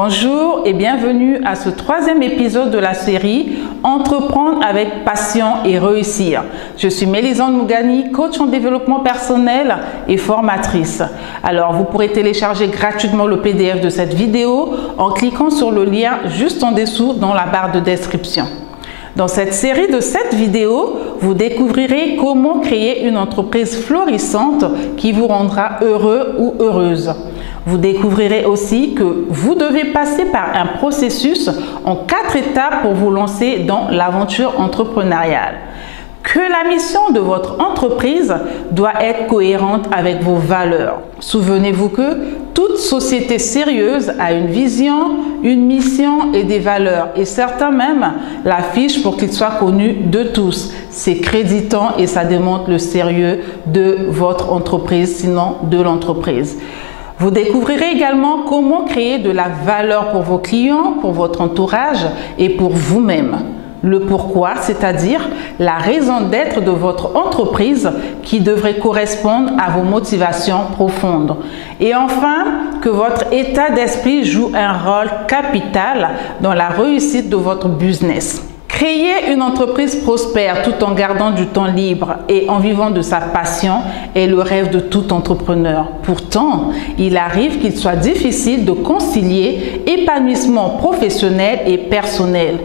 Bonjour et bienvenue à ce troisième épisode de la série Entreprendre avec passion et réussir. Je suis Mélisande Mougani, coach en développement personnel et formatrice. Alors, vous pourrez télécharger gratuitement le PDF de cette vidéo en cliquant sur le lien juste en dessous dans la barre de description. Dans cette série de 7 vidéos, vous découvrirez comment créer une entreprise florissante qui vous rendra heureux ou heureuse. Vous découvrirez aussi que vous devez passer par un processus en 4 étapes pour vous lancer dans l'aventure entrepreneuriale. Que la mission de votre entreprise doit être cohérente avec vos valeurs. Souvenez-vous que toute société sérieuse a une vision, une mission et des valeurs. Et certains même l'affichent pour qu'il soit connu de tous. C'est créditant et ça démontre le sérieux de votre entreprise, sinon de l'entreprise. Vous découvrirez également comment créer de la valeur pour vos clients, pour votre entourage et pour vous-même. Le pourquoi, c'est-à-dire la raison d'être de votre entreprise qui devrait correspondre à vos motivations profondes. Et enfin, que votre état d'esprit joue un rôle capital dans la réussite de votre business. Créer une entreprise prospère tout en gardant du temps libre et en vivant de sa passion est le rêve de tout entrepreneur. Pourtant, il arrive qu'il soit difficile de concilier épanouissement professionnel et personnel.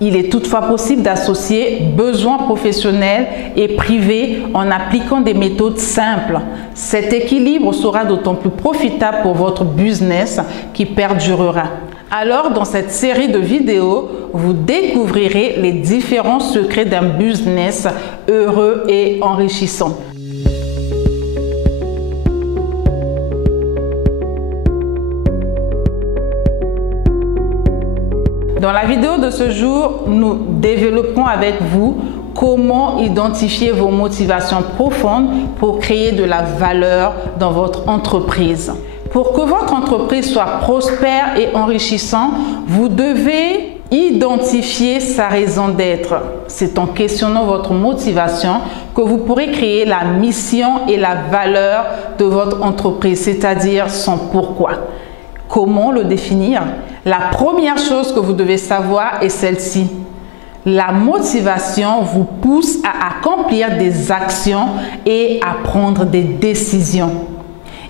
Il est toutefois possible d'associer besoins professionnels et privés en appliquant des méthodes simples. Cet équilibre sera d'autant plus profitable pour votre business qui perdurera. Alors, dans cette série de vidéos, vous découvrirez les différents secrets d'un business heureux et enrichissant. Dans la vidéo de ce jour, nous développons avec vous comment identifier vos motivations profondes pour créer de la valeur dans votre entreprise. Pour que votre entreprise soit prospère et enrichissante, vous devez identifier sa raison d'être. C'est en questionnant votre motivation que vous pourrez créer la mission et la valeur de votre entreprise, c'est-à-dire son pourquoi. Comment le définir? La première chose que vous devez savoir est celle-ci. La motivation vous pousse à accomplir des actions et à prendre des décisions.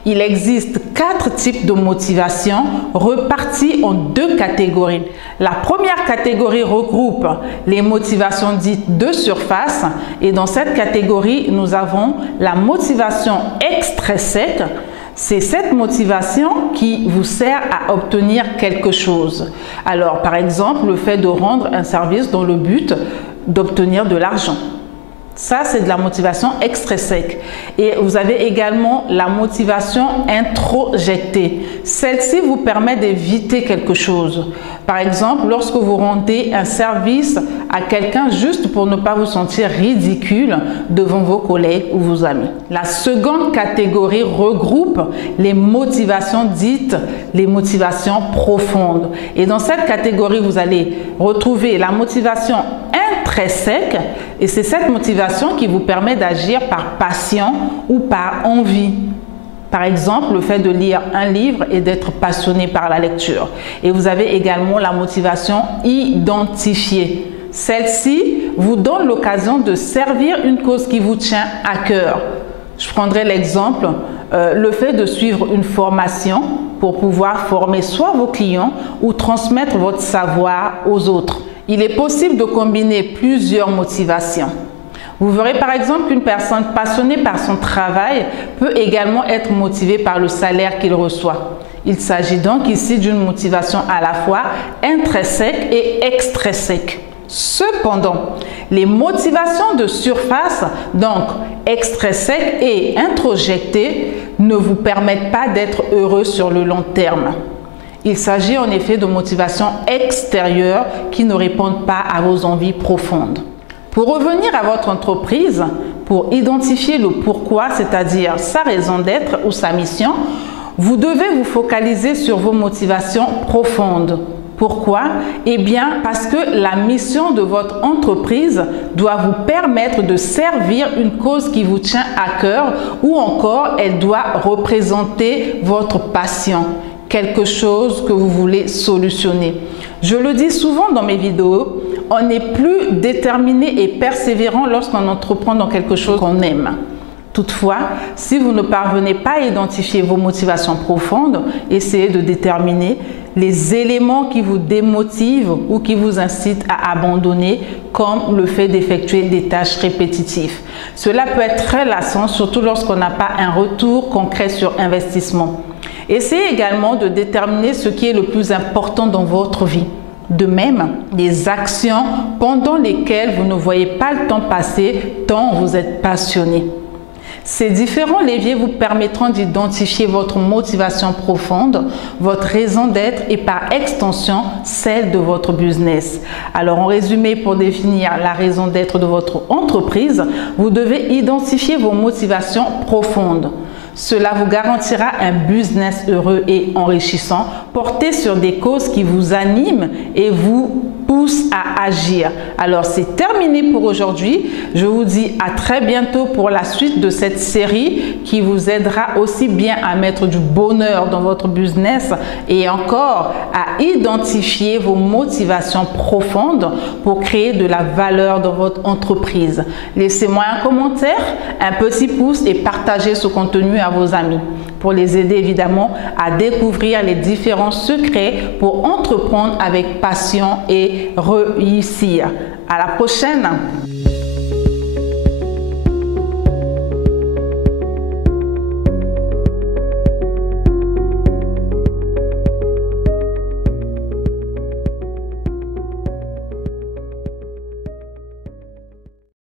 Il existe 4 types de motivation repartis en 2 catégories. La première catégorie regroupe les motivations dites de surface et dans cette catégorie, nous avons la motivation extrinsèque. C'est cette motivation qui vous sert à obtenir quelque chose. Alors, par exemple, le fait de rendre un service dans le but d'obtenir de l'argent. Ça, c'est de la motivation extrinsèque. Et vous avez également la motivation introjectée. Celle-ci vous permet d'éviter quelque chose. Par exemple, lorsque vous rendez un service à quelqu'un juste pour ne pas vous sentir ridicule devant vos collègues ou vos amis. La seconde catégorie regroupe les motivations dites, les motivations profondes. Et dans cette catégorie, vous allez retrouver la motivation intrinsèque et c'est cette motivation qui vous permet d'agir par passion ou par envie. Par exemple, le fait de lire un livre et d'être passionné par la lecture. Et vous avez également la motivation identifiée. Celle-ci vous donne l'occasion de servir une cause qui vous tient à cœur. Je prendrai l'exemple, le fait de suivre une formation pour pouvoir former soit vos clients ou transmettre votre savoir aux autres. Il est possible de combiner plusieurs motivations. Vous verrez par exemple qu'une personne passionnée par son travail peut également être motivée par le salaire qu'il reçoit. Il s'agit donc ici d'une motivation à la fois intrinsèque et extrinsèque. Cependant, les motivations de surface, donc extrinsèques et introjectées, ne vous permettent pas d'être heureux sur le long terme. Il s'agit en effet de motivations extérieures qui ne répondent pas à vos envies profondes. Pour revenir à votre entreprise, pour identifier le pourquoi, c'est-à-dire sa raison d'être ou sa mission, vous devez vous focaliser sur vos motivations profondes. Pourquoi? Eh bien, parce que la mission de votre entreprise doit vous permettre de servir une cause qui vous tient à cœur ou encore elle doit représenter votre passion. quelque chose que vous voulez solutionner. Je le dis souvent dans mes vidéos, on est plus déterminé et persévérant lorsqu'on entreprend dans quelque chose qu'on aime. Toutefois, si vous ne parvenez pas à identifier vos motivations profondes, essayez de déterminer les éléments qui vous démotivent ou qui vous incitent à abandonner, comme le fait d'effectuer des tâches répétitives. Cela peut être très lassant, surtout lorsqu'on n'a pas un retour concret sur investissement. Essayez également de déterminer ce qui est le plus important dans votre vie. De même, des actions pendant lesquelles vous ne voyez pas le temps passer tant vous êtes passionné. Ces différents leviers vous permettront d'identifier votre motivation profonde, votre raison d'être et par extension celle de votre business. Alors en résumé, pour définir la raison d'être de votre entreprise, vous devez identifier vos motivations profondes. Cela vous garantira un business heureux et enrichissant, porté sur des causes qui vous animent et vous poussent à agir. Alors c'est terminé pour aujourd'hui. Je vous dis à très bientôt pour la suite de cette série qui vous aidera aussi bien à mettre du bonheur dans votre business et encore à identifier vos motivations profondes pour créer de la valeur dans votre entreprise. Laissez-moi un commentaire, un petit pouce et partagez ce contenu à vos amis pour les aider évidemment à découvrir les différents secrets pour entreprendre avec passion et réussir. À la prochaine!